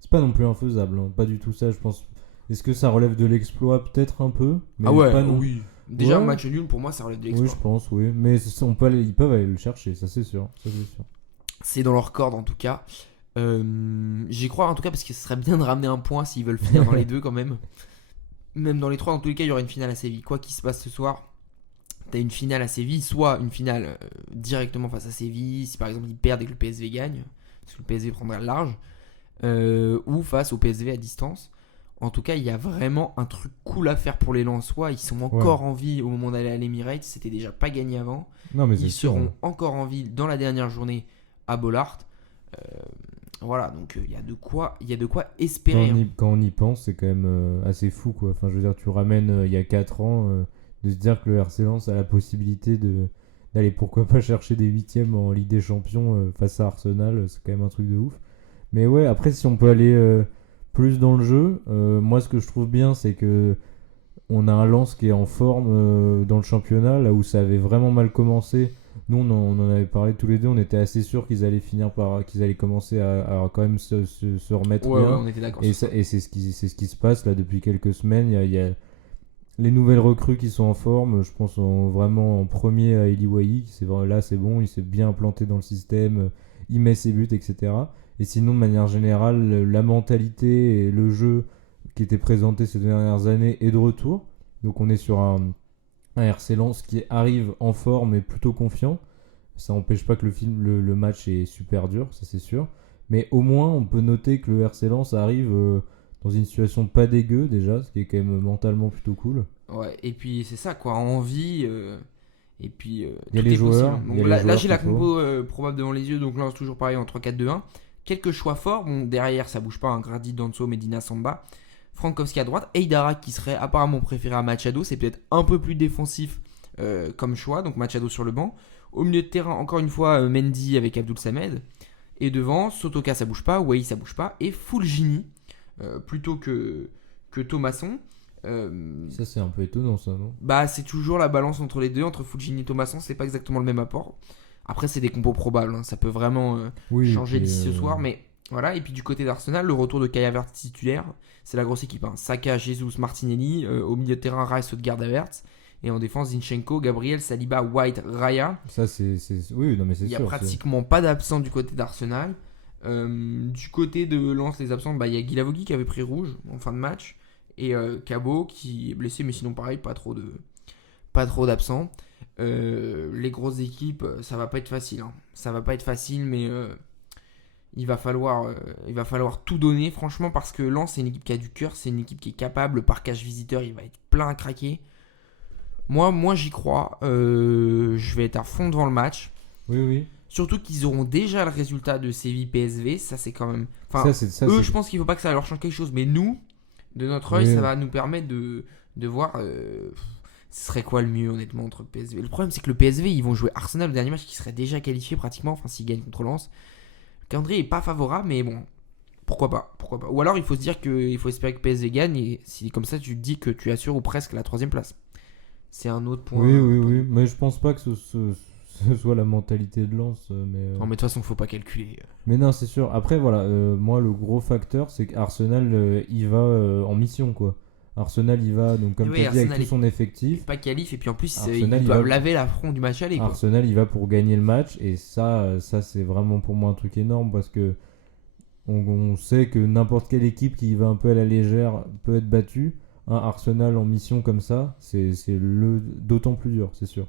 c'est pas non plus infaisable, hein. Pas du tout ça, je pense. Est-ce que ça relève de l'exploit? Peut-être un peu, mais Ah ouais, pas non. oui. Déjà, Ouais. un match nul, pour moi, ça relève de Oui, l'exploit. je pense, oui, mais ils peuvent aller le chercher, ça c'est sûr, ça c'est sûr. C'est dans leur corde, en tout cas. J'y crois, en tout cas, parce que ce serait bien de ramener un point s'ils veulent finir dans les deux, quand même. Même dans les trois, dans tous les cas, il y aura une finale à Séville. Quoi qu'il se passe ce soir, t'as une finale à Séville, soit une finale directement face à Séville, si par exemple ils perdent et que le PSV gagne, parce que le PSV prendra le large, ou face au PSV à distance. En tout cas, il y a vraiment un truc cool à faire pour les Lensois. Ils sont encore en vie au moment d'aller à l'Emirates. C'était déjà pas gagné avant. Non, mais c'est Ils sûr, seront hein. encore en vie dans la dernière journée à Bollaert. Voilà, donc il y a de quoi espérer. Quand on y pense, c'est quand même assez fou, quoi. Enfin, je veux dire, tu ramènes il y a 4 ans, de se dire que le RC Lens a la possibilité d'aller pourquoi pas chercher des 8e en Ligue des Champions face à Arsenal, c'est quand même un truc de ouf. Mais ouais, après, si on peut aller plus dans le jeu, moi ce que je trouve bien, c'est que on a un Lens qui est en forme dans le championnat, là où ça avait vraiment mal commencé. Nous, on en avait parlé tous les deux, on était assez sûrs qu'ils allaient commencer à quand même se remettre Ouais, bien. on était d'accord. Et, sur ça. et c'est ce qui se passe là depuis quelques semaines. Il y a les nouvelles recrues qui sont en forme. Je pense vraiment en premier à Eli Wahi. Là, c'est bon, il s'est bien implanté dans le système. Il met ses buts, etc. Et sinon, de manière générale, la mentalité et le jeu qui était présenté ces dernières années est de retour. Donc on est sur un RC Lens qui arrive en forme et plutôt confiant. Ça n'empêche pas que le match est super dur, ça c'est sûr. Mais au moins, on peut noter que le RC Lens arrive dans une situation pas dégueu déjà, ce qui est quand même mentalement plutôt cool. Ouais, et puis c'est ça quoi, envie. Et puis Il y a tout les est joueurs, possible. il y a Donc les là, joueurs j'ai la qu'il faut. compo probable devant les yeux, donc là c'est toujours pareil en 3-4-2-1. Quelques choix forts, bon derrière ça bouge pas, un Grady, Danso, Medina, Samba. Frankowski à droite, Eidara qui serait apparemment préféré à Machado, c'est peut-être un peu plus défensif comme choix, donc Machado sur le banc. Au milieu de terrain, encore une fois, Mendy avec Abdoul Samed. Et devant, Sotoka ça bouge pas, Wai ça bouge pas, et Fulgini plutôt que Thomasson. Ça c'est un peu étonnant ça, non? Bah c'est toujours la balance entre les deux, entre Fulgini et Thomasson, c'est pas exactement le même apport. Après c'est des compos probables, hein, ça peut vraiment Oui, changer et puis, d'ici ce soir, mais voilà. Et puis du côté d'Arsenal, le retour de Kai Havertz titulaire, c'est la grosse équipe, hein. Saka, Jesus, Martinelli, au milieu de terrain Rice, Odegaard, Havertz, et en défense Zinchenko, Gabriel, Saliba, White, Raya. Ça oui, non mais c'est Il y sûr. a pratiquement pas d'absents du côté d'Arsenal. Du côté de Lens, les absents, il y a Guilavogui qui avait pris rouge en fin de match, et Cabot qui est blessé, mais sinon pareil, pas trop d'absents. Les grosses équipes, ça va pas être facile, hein. Ça va pas être facile, mais il va falloir tout donner, franchement, parce que Lens, c'est une équipe qui a du cœur, c'est une équipe qui est capable. Par cage visiteur, il va être plein à craquer. Moi j'y crois. Je vais être à fond devant le match. Oui. Surtout qu'ils auront déjà le résultat de Séville PSV. Ça, c'est quand même. Enfin, Ça, eux, c'est- je pense qu'il faut pas que ça leur change quelque chose. Mais nous, de notre œil, Oui. ça va nous permettre de voir. Ce serait quoi le mieux, honnêtement, entre le PSV. Le problème, c'est que le PSV, ils vont jouer Arsenal le dernier match qui serait déjà qualifié pratiquement. Enfin, s'ils gagnent contre Lens. Le calendrier est pas favorable, mais bon. Pourquoi pas. Ou alors, il faut se dire qu'il faut espérer que PSV gagne. Et si comme ça, tu te dis que tu assures ou presque la 3ème place. C'est un autre point. Oui. Mais je pense pas que ce soit la mentalité de Lens. Non, mais de toute façon, faut pas calculer. Mais non, c'est sûr. Après, voilà, moi, le gros facteur, c'est qu'Arsenal, il va en mission, quoi. Arsenal, il va, donc, comme Oui, tu as dit, avec Arsenal tout son effectif. Pas qualif, et puis en plus, Arsenal, ils il doivent va- laver l'affront du match aller. Quoi. Arsenal, il va pour gagner le match. Et ça c'est vraiment pour moi un truc énorme parce que on sait que n'importe quelle équipe qui va un peu à la légère peut être battue. Un Arsenal en mission comme ça, c'est d'autant plus dur, c'est sûr.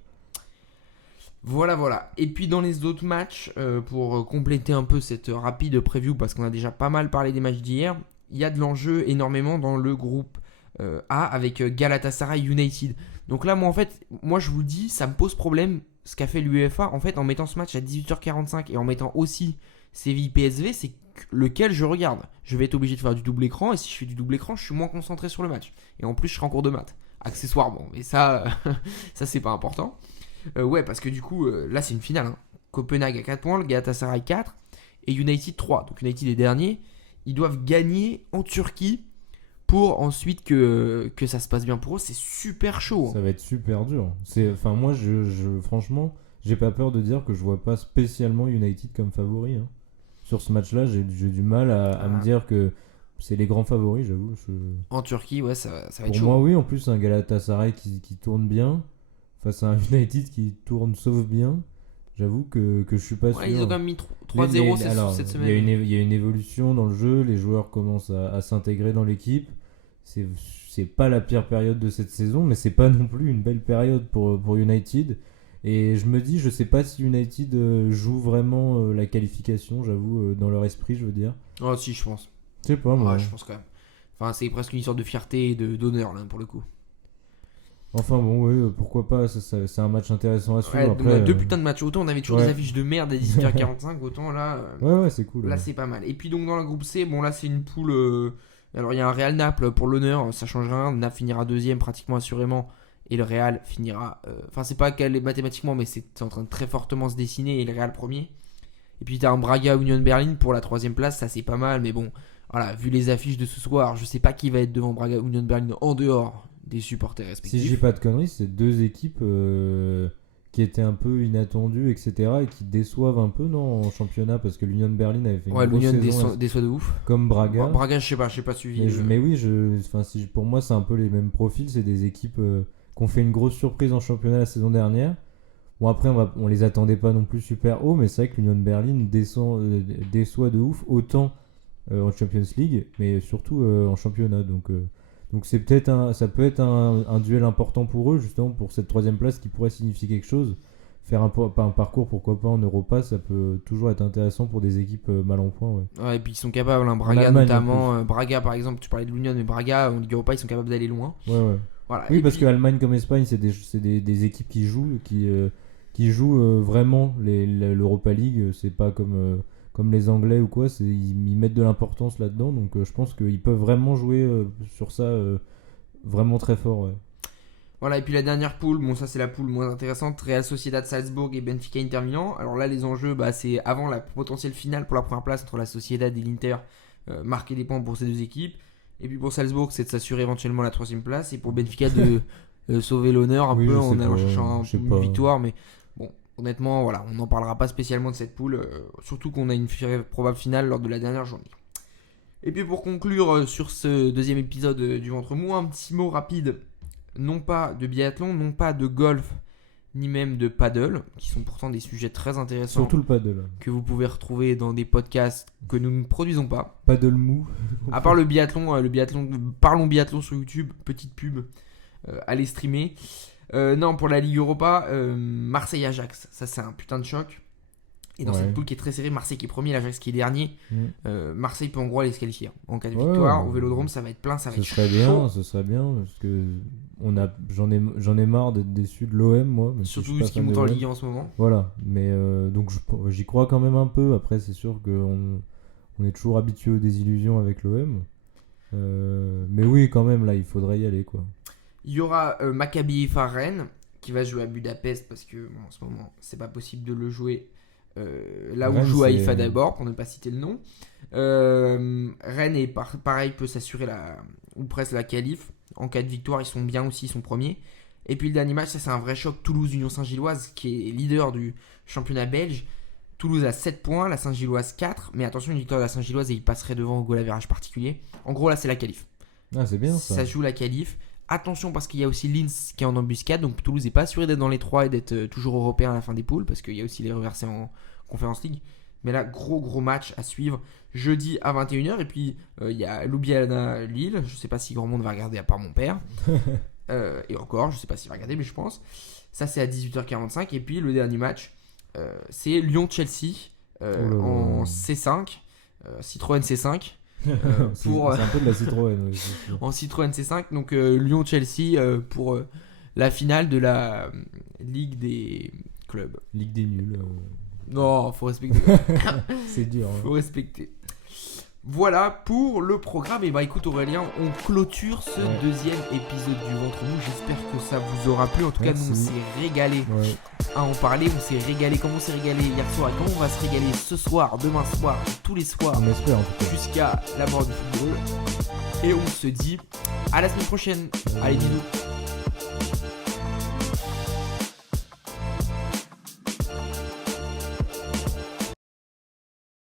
Voilà. Et puis dans les autres matchs, pour compléter un peu cette rapide preview, parce qu'on a déjà pas mal parlé des matchs d'hier, il y a de l'enjeu énormément dans le groupe A avec Galatasaray United. Donc là, moi je vous le dis, ça me pose problème ce qu'a fait l'UEFA. En fait, en mettant ce match à 18h45 et en mettant aussi Séville PSV, c'est lequel je regarde. Je vais être obligé de faire du double écran, et si je fais du double écran, je suis moins concentré sur le match. Et en plus, je serai en cours de maths, accessoirement. Mais ça, ça c'est pas important. Ouais, parce que du coup, là c'est une finale, hein. Copenhague à 4 points, le Galatasaray 4 et United 3. Donc United est dernier. Ils doivent gagner en Turquie pour ensuite que ça se passe bien pour eux. C'est super chaud, hein. Ça va être super dur. Enfin, moi, franchement, j'ai pas peur de dire que je vois pas spécialement United comme favori. Hein. Sur ce match-là, j'ai du mal à me dire que c'est les grands favoris, j'avoue. En Turquie, ouais, ça va être Pour chaud. moi, oui, en plus, un Galatasaray qui tourne bien, face à un United qui tourne sauf bien, j'avoue que je suis pas sûr. Ouais, ils ont quand même mis 3-0 cette Il semaine. y a une évolution dans le jeu, les joueurs commencent à s'intégrer dans l'équipe. C'est pas la pire période de cette saison, mais c'est pas non plus une belle période pour United. Et je me dis, je sais pas si United joue vraiment la qualification, j'avoue, dans leur esprit, je veux dire. Oh, si, je pense. Je sais pas, moi. Ouais, je pense quand même. Enfin, c'est presque une sorte de fierté et d'honneur, là, pour le coup. Enfin bon, oui, pourquoi pas, c'est un match intéressant à suivre. Ouais, Après, on a deux putains de matchs. Autant on avait toujours ouais. des affiches de merde à 18h45, autant là, Ouais, c'est cool. là ouais. c'est pas mal. Et puis donc dans le groupe C, bon là c'est une poule. Alors il y a un Real Naples pour l'honneur, ça change rien. Naples finira deuxième pratiquement assurément. Et le Real finira. Enfin, c'est pas qu'elle est mathématiquement, mais c'est en train de très fortement se dessiner. Et le Real premier. Et puis t'as un Braga Union Berlin pour la troisième place, ça c'est pas mal. Mais bon, voilà, vu les affiches de ce soir, je sais pas qui va être devant Braga Union Berlin en dehors des supporters respectifs. Si je dis pas de conneries, c'est deux équipes qui étaient un peu inattendues, etc. et qui déçoivent un peu, non, en championnat, parce que l'Union Berlin avait fait une Ouais, grosse l'Union saison déçoit de ouf. comme Braga. Braga, je sais pas suivi. Mais oui, pour moi, c'est un peu les mêmes profils. C'est des équipes qui ont fait une grosse surprise en championnat la saison dernière. Bon, après, on les attendait pas non plus super haut, mais c'est vrai que l'Union Berlin déçoit de ouf, autant en Champions League, mais surtout en championnat. Donc ça peut être un duel important pour eux, justement, pour cette troisième place qui pourrait signifier quelque chose. Faire un parcours, pourquoi pas, en Europa, ça peut toujours être intéressant pour des équipes mal en point. Ouais. Ouais, et puis ils sont capables, hein, Braga Allemagne, notamment. Braga, par exemple, tu parlais de l'Union, mais Braga, en Ligue Europa, ils sont capables d'aller loin. Ouais. Voilà. Oui, Et parce puis- que Allemagne comme Espagne, c'est des équipes qui jouent vraiment l'Europa League. C'est pas comme les Anglais ou quoi. Ils mettent de l'importance là-dedans. Donc je pense qu'ils peuvent vraiment jouer sur ça vraiment très fort. Ouais. Voilà, et puis la dernière poule, bon, ça c'est la poule moins intéressante, Real Sociedad Salzbourg et Benfica Inter Milan. Alors là, les enjeux, c'est avant la potentielle finale pour la première place entre la Sociedad et l'Inter, marquer des points pour ces deux équipes. Et puis pour Salzbourg, c'est de s'assurer éventuellement la troisième place. Et pour Benfica, de sauver l'honneur un Oui, peu je en sais allant pas, chercher je sais une pas. victoire. Mais bon, honnêtement, voilà, on n'en parlera pas spécialement de cette poule. Surtout qu'on a une probable finale lors de la dernière journée. Et puis pour conclure sur ce deuxième épisode du Ventre Mou, un petit mot rapide. Non pas de biathlon, non pas de golf, ni même de paddle, qui sont pourtant des sujets très intéressants Surtout le paddle. que vous pouvez retrouver dans des podcasts que nous ne produisons pas. Paddle mou. À part le biathlon, parlons biathlon sur YouTube, petite pub, allez streamer. Non, pour la Ligue Europa, Marseille-Ajax, ça c'est un putain de choc. Et dans Ouais. cette poule qui est très serrée, Marseille qui est premier, l'Ajax qui est dernier, Marseille peut en gros aller se qualifier. En cas de Ouais, victoire, ouais. au Vélodrome, ça va être plein, ça va Ce être serait chaud. bien, parce que j'en ai marre d'être déçu de l'OM, moi. même si je Surtout suis pas ce qui fan monte de en l'OM. Ligue 1 en ce moment. Voilà, mais donc j'y crois quand même un peu. Après, c'est sûr qu'on est toujours habitué aux désillusions avec l'OM. Mais oui, quand même, là, il faudrait y aller, quoi. Il y aura Maccabi Haifa Rennes qui va jouer à Budapest parce que bon, en ce moment c'est pas possible de le jouer là où Rennes, joue c'est- Haïfa d'abord pour ne pas citer le nom. Rennes est pareil peut s'assurer ou presque la qualif. En cas de victoire ils sont bien aussi, ils sont premiers. Et puis le dernier match, ça c'est un vrai choc, Toulouse-Union Saint-Gilloise qui est leader du championnat belge. Toulouse a 7 points, la Saint-Gilloise 4, mais attention, une victoire de la Saint-Gilloise et il passerait devant au goal average particulier. En gros là c'est la qualif. Ah, c'est bien ça. Ça joue la qualif. Attention parce qu'il y a aussi Linz qui est en embuscade, donc Toulouse n'est pas assuré d'être dans les 3 et d'être toujours européen à la fin des poules parce qu'il y a aussi les reversés en Conference League. Mais là, gros match à suivre jeudi à 21h. Et puis il y a Ljubljana Lille. Je sais pas si grand monde va regarder à part mon père. Et encore, je sais pas s'il va regarder, mais je pense. Ça, c'est à 18h45. Et puis le dernier match, c'est Lyon-Chelsea en C5, Citroën C5. C'est pour, c'est un peu de la Citroën. Ouais, c'est sûr. En Citroën C5, donc Lyon-Chelsea pour la finale de la Ligue des clubs. Ligue des nuls. Non, faut respecter. C'est dur. hein. Faut respecter. Voilà pour le programme. Et bah écoute Aurélien, on clôture ce Ouais. deuxième épisode du Ventre Mou. J'espère que ça vous aura plu. En tout cas, nous on Merci. s'est régalé Ouais. à en parler. On s'est régalé. Comme on s'est régalé hier soir et comme on va se régaler ce soir, demain soir, tous les soirs, On espère en tout cas. jusqu'à la mort du football. Et on se dit à la semaine prochaine. Allez, bisous.